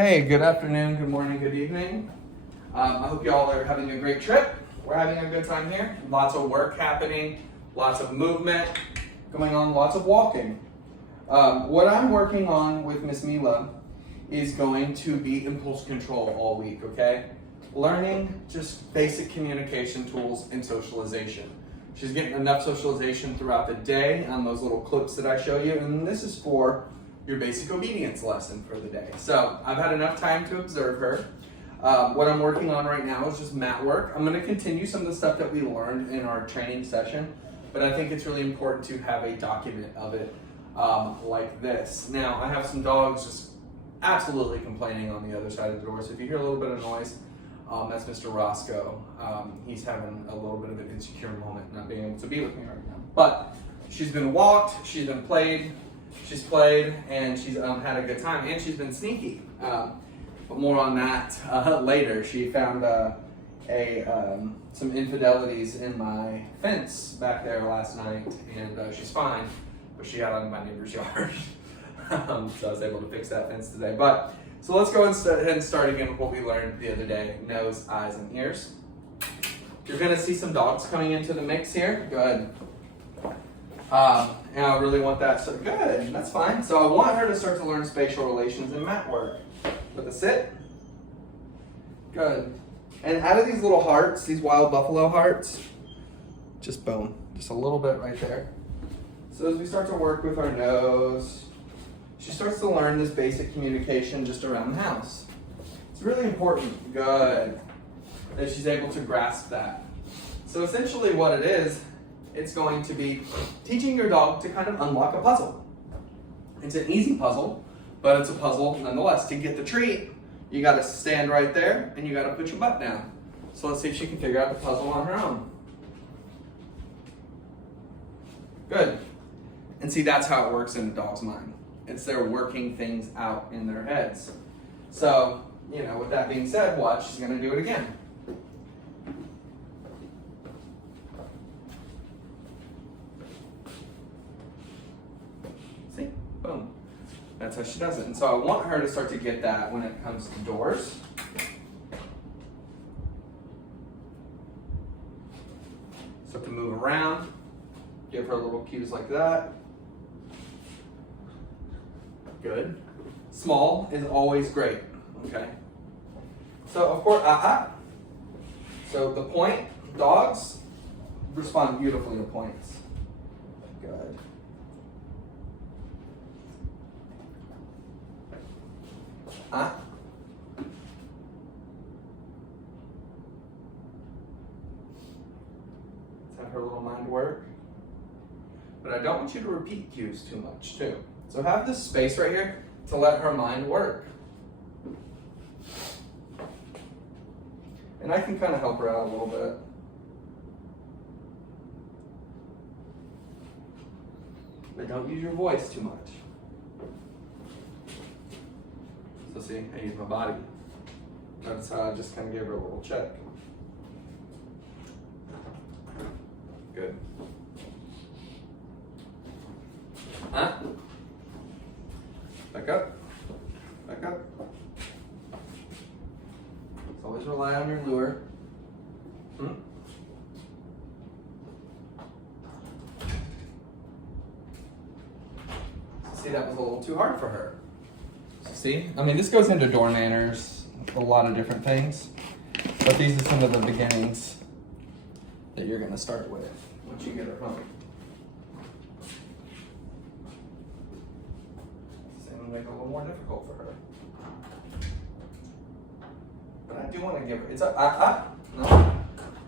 Hey, good afternoon, good morning, good evening. I hope you all are having a great trip. We're having a good time here. Lots of work happening, lots of movement going on, lots of walking. What I'm working on with Miss Milla is going to be impulse control all week, okay? Learning just basic communication tools and socialization. She's getting enough socialization throughout the day on those little clips that I show you, and this is for your basic obedience lesson for the day. So I've had enough time to observe her. What I'm working on right now is just mat work. I'm going to continue some of the stuff that we learned in our training session, but I think it's really important to have a document of it like this. Now, I have some dogs just absolutely complaining on the other side of the door, so if you hear a little bit of noise, that's Mr. Roscoe. He's having a little bit of an insecure moment not being able to be with me right now. But she's been walked, she's been played, she's played, and she's had a good time, and she's been sneaky. But more on that later. She found some infidelities in my fence back there last night, and she's fine, but she got on my neighbor's yard. So I was able to fix that fence today. But so let's go ahead and start again with what we learned the other day: nose, eyes, and ears. You're going to see some dogs coming into the mix here. Good. And I really want that. So good, that's fine. So I want her to start to learn spatial relations and mat work. With a sit. Good. And out of these little hearts, these wild buffalo hearts, just boom, just a little bit right there. So as we start to work with our nose, she starts to learn this basic communication just around the house. It's really important, good, that she's able to grasp that. So essentially what it is, it's going to be teaching your dog to kind of unlock a puzzle. It's an easy puzzle, but it's a puzzle nonetheless. To get the treat, you gotta stand right there and you gotta put your butt down. So let's see if she can figure out the puzzle on her own. Good. And see, that's how it works in a dog's mind. It's they're working things out in their heads. So, with that being said, watch, she's gonna do it again. See, boom. That's how she does it. And so I want her to start to get that when it comes to doors. Start to move around. Give her little cues like that. Good. Small is always great, okay? So of course, So the point, dogs respond beautifully to points. Good. Let's have her little mind work. But I don't want you to repeat cues too much, too. So have this space right here to let her mind work. And I can kind of help her out a little bit. But don't use your voice too much. So see, I use my body. That's how I just kind of gave her a little check. Good. Back up. Back up. Always rely on your lure. See, that was a little too hard for her. See, I mean, this goes into door manners, a lot of different things, but these are some of the beginnings that you're going to start with once you get her home. It's going to make it a little more difficult for her. But I do want to give her,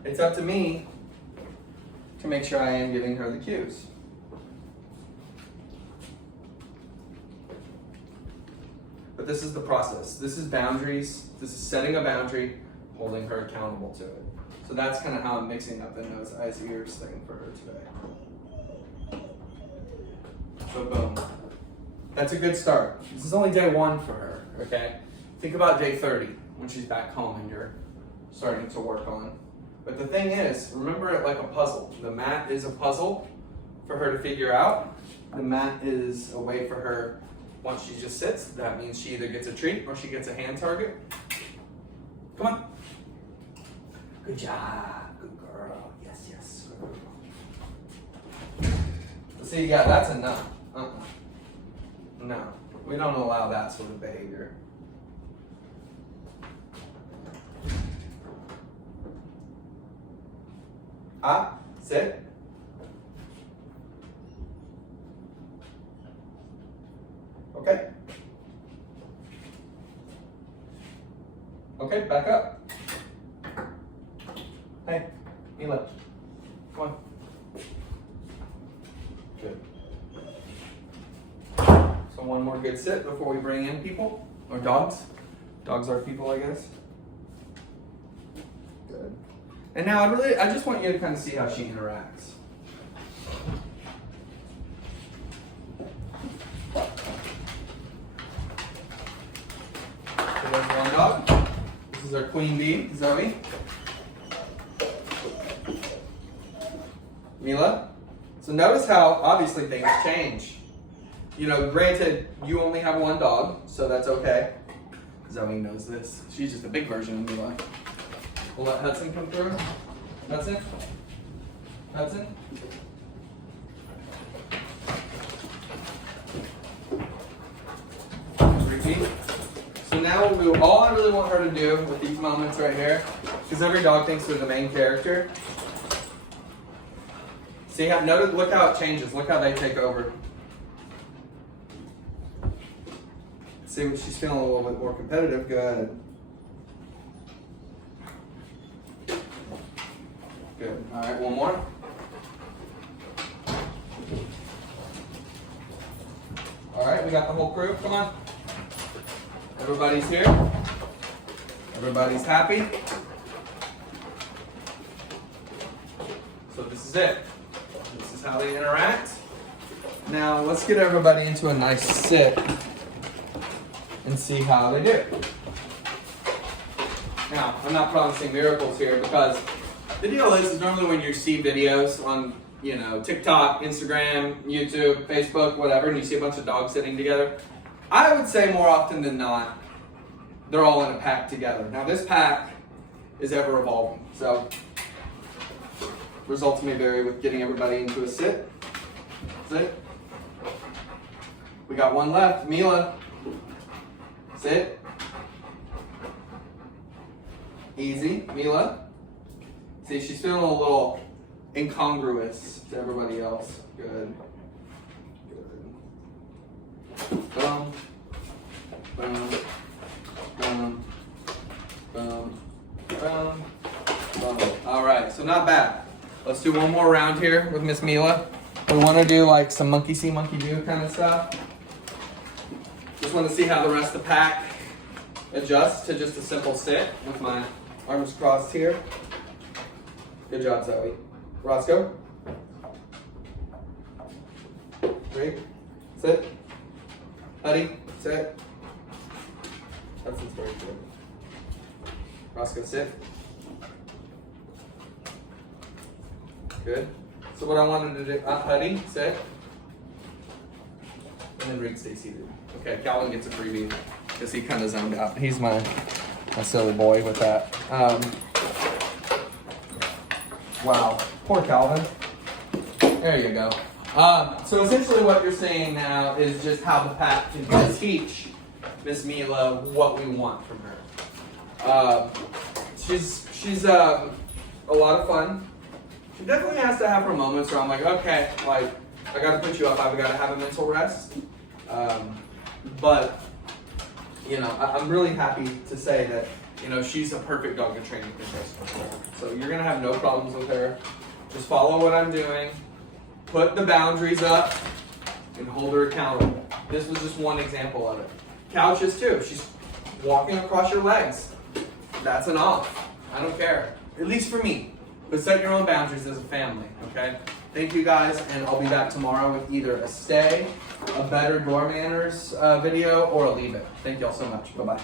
it's up to me to make sure I am giving her the cues. But this is the process. This is boundaries. This is setting a boundary, holding her accountable to it. So that's kind of how I'm mixing up the nose, eyes, ears thing for her today. So boom. That's a good start. This is only day 1 for her, okay? Think about day 30 when she's back home and you're starting to work on. But the thing is, remember it like a puzzle. The mat is a puzzle for her to figure out. The mat is a way for her Once she just sits, that means she either gets a treat or she gets a hand target. Come on. Good job. Good girl. Yes, yes. See, yeah, that's enough. No, we don't allow that sort of behavior. Sit. Okay. Okay, back up. Hey, Milla. Come on. Good. So one more good sit before we bring in people, or dogs. Dogs are people, I guess. Good. And now I just want you to kind of see how she interacts. So there's one dog. This is our queen bee, Zoe. Milla. So notice how obviously things change. You know, granted, you only have one dog, so that's okay. Zoe knows this. She's just a big version of Milla. We'll let Hudson come through. Hudson? Hudson? Repeat. So now we'll do, all I really want her to do with these moments right here, because every dog thinks they're the main character. See how, notice, look how it changes. Look how they take over. See when she's feeling a little bit more competitive. Good. Good. All right, one more. All right, we got the whole crew. Come on. Everybody's here. Everybody's happy. So this is it. This is how they interact. Now let's get everybody into a nice sit and see how they do. Now, I'm not promising miracles here because the deal is normally when you see videos on, you know, TikTok, Instagram, YouTube, Facebook, whatever, and you see a bunch of dogs sitting together, I would say more often than not, they're all in a pack together. Now this pack is ever evolving, so results may vary with getting everybody into a sit. Sit. We got one left. Milla. Sit. Easy. Milla. See, she's feeling a little incongruous to everybody else. Good. Good. Boom. Boom. Boom. Boom. Boom. Boom. All right, so not bad. Let's do one more round here with Miss Milla. We want to do like some monkey see, monkey do kind of stuff. Just want to see how the rest of the pack adjusts to just a simple sit with my arms crossed here. Good job, Zoe. Roscoe. Great. Sit. Buddy, sit. That's very good. Roscoe, sit. Good. So what I wanted to do, Huddy, sit. And then Reed, stay seated. Okay, Calvin gets a freebie because he kind of zoned out. He's my silly boy with that. Wow, poor Calvin. There you go. So essentially what you're saying now is just how the pack can teach Miss Milla what we want from her. She's a lot of fun. She definitely has to have her moments where I'm like, okay, like, I gotta put you up, I've gotta have a mental rest. But, you know, I'm really happy to say that, you know, she's a perfect dog to train professional. So you're gonna have no problems with her. Just follow what I'm doing, put the boundaries up, and hold her accountable. This was just one example of it. Couches too, she's walking across your legs. That's an off, I don't care, at least for me. But set your own boundaries as a family, okay? Thank you guys, and I'll be back tomorrow with either a stay, a better door manners video, or a leave it. Thank y'all so much. Bye-bye.